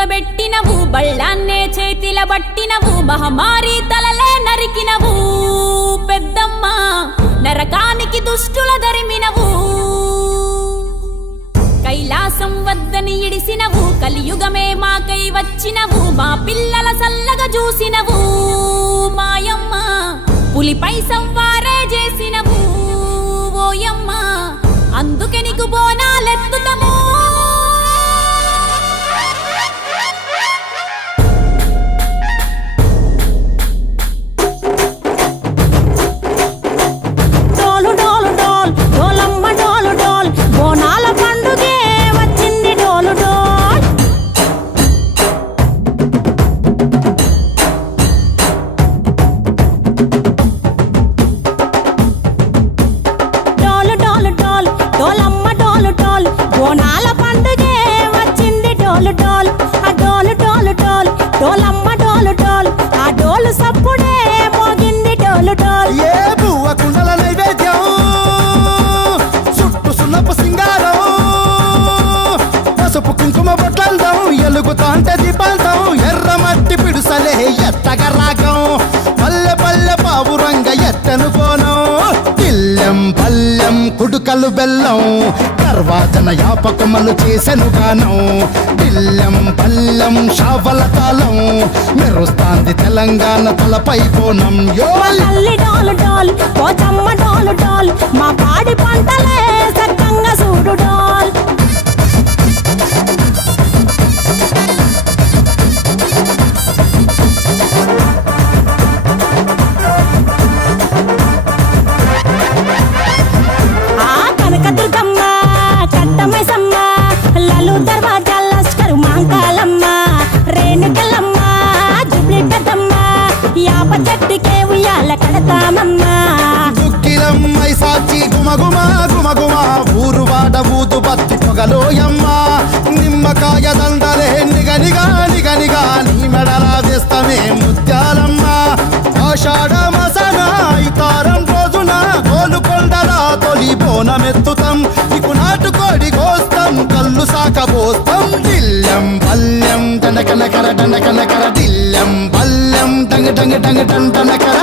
కూసబెట్టినవు బళ్ళాన్నే చేతిల బట్టినవు మహమారి తలలే నరికినవు పెద్దమ్మ నరకానికి దుష్టుల దరిమినవు కైలాసం వద్దని ఇడిసినవు కలియుగమే మాకై వచ్చినవు మా పిల్లల సల్లగా చూసినవు మాయమ్మ పులిపై సవ్వారే చేసినవు ఓయమ్మ అందుకే నీకు బోనాలెత్తుతము ఎలుగుతాంటే దీపాలతం ఎర్రమట్టి పిడుసలే ఎత్తగ రాగం పల్లె పల్లె పావురంగ ఎత్తను పోనం తిల్లెం పల్లెం కుడుకలు బెల్లం తర్వాతన యాపకమలు చేసెను గానం తిల్లెం పల్లెం షావల తాళం మెరుస్తాంది తెలంగాణ తలపై కోణం మా పాడి పంటలే సక్కంగా చూడు డాల్ చెట్టుకే ఉయ్యాల కడతామమ్మా దుక్కిలమ్మై సాచి గుమగుమ గుమగుమ ఊరు వాడ ఊదు బత్తి పొగలోయమ్మ నిమ్మకాయ దండలే నిగనిగా నిగనిగా నీ మెడలా వేస్తమే ముత్యాలమ్మ ఆషాఢ మసన ఇతారం రోజున గోలుకొండల తొలి బోనమెత్తుతాం నీకు నాటుకోడి కోస్తాం కళ్ళు సాకబోస్తాం దిల్లెం పల్లెం దండకనకర దండకనకర దిల్లెం పల్లెం డంగ డంగ డంగ డండనకర